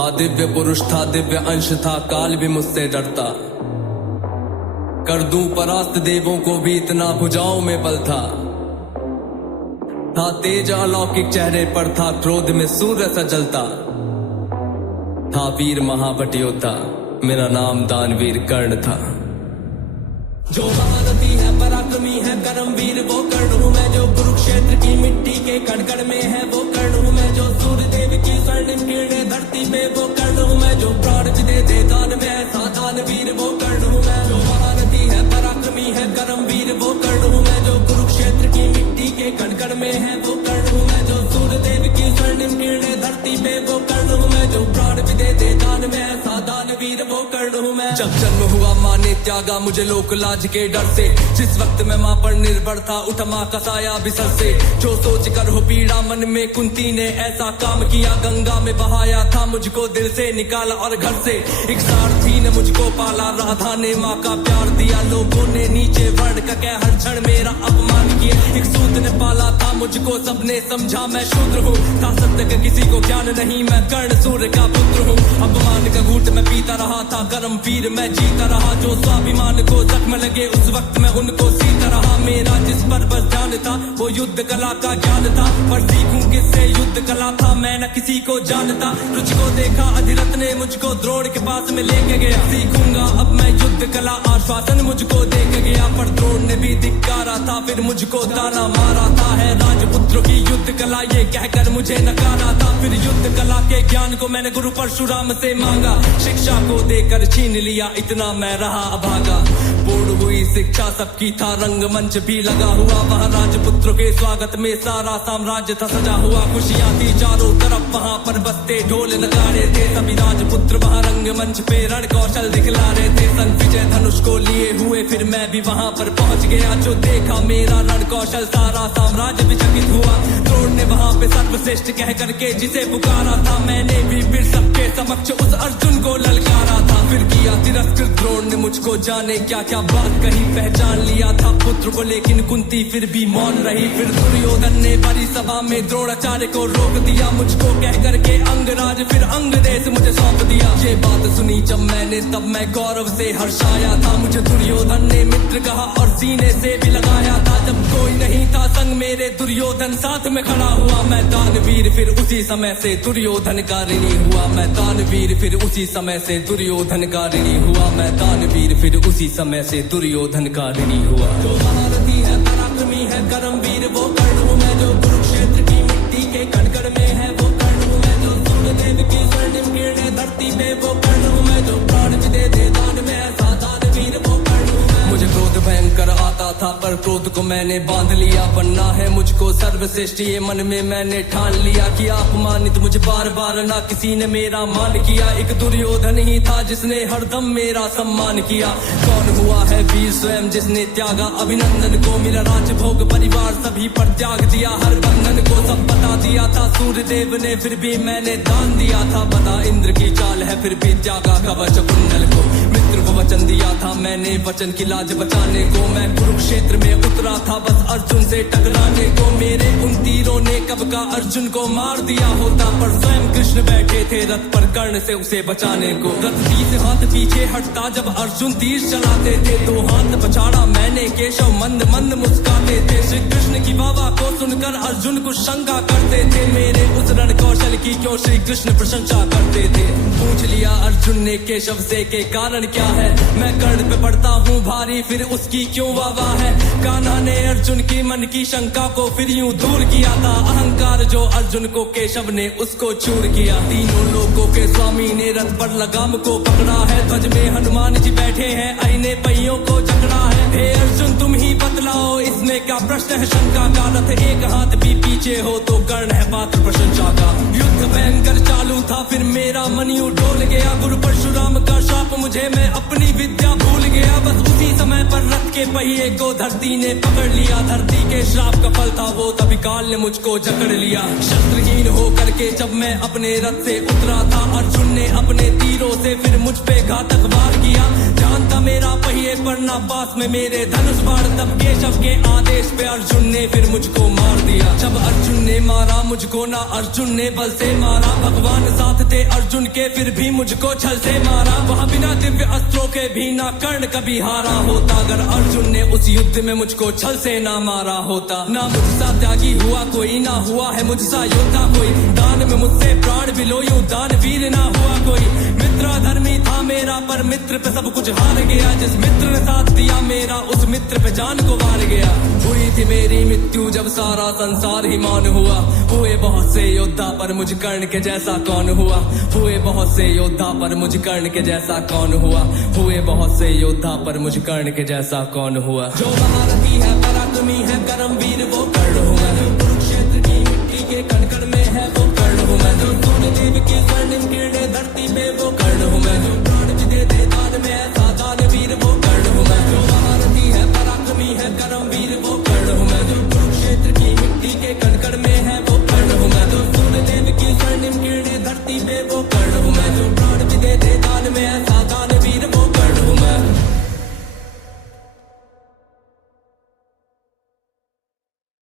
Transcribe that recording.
था दिव्य पुरुष था, दिव्य अंश था, काल भी मुझसे डरता। कर दूं परास्त देवों को भी, इतना भुजाओं में बल था तेज अलौकिक चेहरे पर था, क्रोध में सूर्य सा जलता। था वीर महाभट योद्धा, मेरा नाम दानवीर कर्ण था। जो महारथी है, पराक्रमी है, कर्मवीर वो कर्ण हूँ मैं। जो कुरुक्षेत्र की मिट्टी के कण कण में है वो कर्ण हूँ मैं। जो सूर्य देव की स्वर्णिम किरणें धरती पे वो कर्ण हूँ मैं। जो प्राण दे दे दान में ऐसा दानवीर वो कर्ण हूँ मैं। जो महारथी है, पराक्रमी है, कर्मवीर वो कर्ण हूँ मैं। जो कुरुक्षेत्र की मिट्टी के कण कण में है वो कर्ण हूँ मैं। जो सूर्य देव की स्वर्णिम किरणें धरती पे वो कर्ण हूँ मैं। जो प्राण दे दे दान में ऐसा दानवीर वो कर्ण हूँ मैं। जब जन्म हुआ माँ ने त्यागा मुझे लोक लाज के डर से। जिस वक्त मैं माँ पर निर्भर था, उठ माँ का साया बिसर से। जो सोच कर हो पीड़ा मन में, कुंती ने ऐसा काम किया, गंगा में बहाया था मुझको दिल से निकाला और घर से। एक सारथी ने मुझको पाला, राधा ने माँ का प्यार दिया। लोगों ने नीचे वर्ण का कह हर क्षण मेरा अपमान किया। एक सूत ने पाला था मुझको, सबने समझा मैं शूद्र हूँ। था सत्य का किसी को ज्ञान नहीं, मैं कर्ण सूर्य का पुत्र हूँ। अपमान का घूंट मैं पीता रहा था, कर्म वीर मैं जीता रहा। जो स्वाभिमान को जख्म लगे उस वक्त मैं उनको सीता रहा। मेरा जिस पर बस ध्यान था वो युद्ध कला का ज्ञान था। पर सीखूं किससे युद्ध कला था, मैं न किसी को जानता। तुझको देखा अधिरथ ने मुझको द्रोण के पास में लेके गया। सीखूंगा अब मैं युद्ध कला, आश्वासन मुझको दे के गया। पर द्रोण ने भी धिक्कारा था, फिर मुझको ताना मारा था। है राजपुत्रों की युद्ध कला ये कहकर मुझे नकारा था। फिर युद्ध कला के ज्ञान को मैंने गुरु परशुराम से मांगा। शिक्षा को देकर छीन लिया, इतना मैं रहा अभागा। पूर्ण हुई शिक्षा सबकी, था रंगमंच भी लगा हुआ। वहाँ राजपुत्रों के स्वागत में सारा साम्राज्य था सजा हुआ। खुशियाँ थी चारों तरफ, वहाँ पर बजते ढोल नगाड़े थे। सभी राजपुत्र वहाँ रंगमंच पे रण कौशल दिखला रहे थे। संग विजय धनुष को लिए हुए फिर मैं भी वहाँ पर पहुँच गया। जो देखा मेरा रण कौशल, सारा साम्राज्य विचकित हुआ। द्रोण ने वहाँ पे सर्वश्रेष्ठ कह करके जिसे पुकारा था, मैंने भी फिर सबके समक्ष उस अर्जुन को ललकारा था। फिर किया तिरस्कृत द्रोण ने मुझको, जाने क्या क्या बात कही। पहचान लिया था पुत्र को, लेकिन कुंती फिर भी मौन रही। फिर दुर्योधन ने बड़ी सभा में द्रोणाचार्य को रोक दिया। मुझको कह करके अंगराज फिर अंग देश मुझे सौंप दिया। ये बात सुनी जब मैंने, तब मैं गौरव से हर्षाया था। मुझे दुर्योधन ने मित्र कहा और सीने से भी लगाया था। जब कोई नहीं था संग मेरे, दुर्योधन साथ में खड़ा हुआ। मैं दानवीर फिर उसी समय से दुर्योधन का ऋणी हुआ। मैं दानवीर फिर उसी समय से दुर्योधन का ऋणी हुआ। मैं दानवीर फिर उसी समय से दुर्योधन का ऋणी हुआ। जो महारथी है, पराक्रमी है, कर्मवीर वो कर्ण हूँ मैं। जो कुरुक्षेत्र की मिट्टी के कण कण में है वो कर्ण हूँ मैं। जो सूर्य देव की स्वर्णिम किरणें धरती पे वो कर्ण हूँ मैं। जो प्राण दे दे दान में ऐसा दानवीर वो कर्ण हूँ मैं। मुझे क्रोध भयंकर आता था, पर क्रोध को मैंने बांध लिया। बनना है मुझको सर्वश्रेष्ठ, ये मन में मैंने ठान लिया। कि अपमानित मुझे बार बार ना किसी ने मेरा मान किया। एक दुर्योधन ही था जिसने हरदम मेरा सम्मान किया। कौन हुआ है वीर स्वयं जिसने त्यागा अभिनंदन को। मेरा राजभोग परिवार सभी पर त्याग दिया, हर बंधन को सब बता दिया था। सूर्य देव ने फिर भी मैंने दान दिया था। बता इंद्र की चाल है, फिर भी त्यागा कवच कुंडल को। मित्र को वचन दिया था मैंने, वचन की लाज बचाने को। मैं कुरुक्षेत्र में उतरा था बस अर्जुन से टकराने को। मेरे उन तीरों ने कब का अर्जुन को मार दिया होता, पर स्वयं कृष्ण बैठे थे रथ पर कर्ण से उसे बचाने को। रथ 30 हाथ पीछे हटता जब अर्जुन तीर चलाते थे। 2 हाथ पछाड़ा मैंने, केशव मंद मंद मुस्काते थे। श्री कृष्ण की वाह को सुनकर अर्जुन को शंका करते थे। मेरे उस रण कौशल की क्यों श्री कृष्ण प्रशंसा करते थे। पूछ लिया अर्जुन ने केशव से के कारण क्या है। मैं कर्ण पे पड़ता हूँ भारी, फिर उसकी क्यों वाह है। कान्हा ने अर्जुन की मन की शंका को फिर यूं दूर किया था। अहंकार जो अर्जुन को केशव ने उसको चूर किया। तीनों लोगों के स्वामी ने रथ पर लगाम को पकड़ा है। ध्वज में हनुमान जी बैठे हैं, अहिने पहियों को जकड़ा है। हे अर्जुन तुम ही बतलाओ इसमें क्या प्रश्न है शंका का। रथ एक हाथ भी पीछे हो तो कर्ण है पात्र प्रशंसा का। युद्ध भयंकर चालू था, फिर मेरा मन यूं डोल गया। गुरु परशुराम का शाप मुझे, मैं अपनी विद्या भूल गया। बस उसी समय पर रथ के पहिए को धरती ने पकड़ लिया। धरती के श्राप का फल था वो, तभी काल ने मुझको जकड़ लिया। शस्त्रहीन हो करके जब मैं अपने रथ से उतरा था, अर्जुन ने अपने तीरों से फिर मुझ पे घातक वार किया। जानता मेरा पहिए पड़ना पास में मेरे धनुष बाण, तब केशव के आदेश पे अर्जुन ने फिर मुझको मार दिया। जब अर्जुन ने मारा मुझको ना अर्जुन ने बल से मारा, भगवान साथ थे अर्जुन के फिर भी मुझको छल से मारा। वहाँ बिना दिव्य अस्त्रों के भी ना कर्ण कभी हारा होता, अगर अर्जुन ने उस युद्ध में मुझको छल से ना मारा होता। ना मुझसा त्यागी हुआ कोई, ना हुआ है मुझसा योद्धा कोई, दान में मुझसे प्राण भी लो यूं दानवीर ना हुआ कोई। मित्र धर्मी था मेरा पर मित्र पे सब कुछ हार गया, जिस मित्र ने साथ दिया मेरा उस मित्र पे जान को मार गया। हुई थी मेरी मृत्यु जब सारा संसार ही मान हुआ, हुए बहुत से योद्धा पर मुझ कर्ण के जैसा कौन हुआ। हुए बहुत से योद्धा पर मुझ कर्ण के जैसा कौन हुआ, हुए बहुत से योद्धा पर मुझ कर्ण के जैसा कौन हुआ। जो महारथी है पराक्रमी है कर्मवीर वो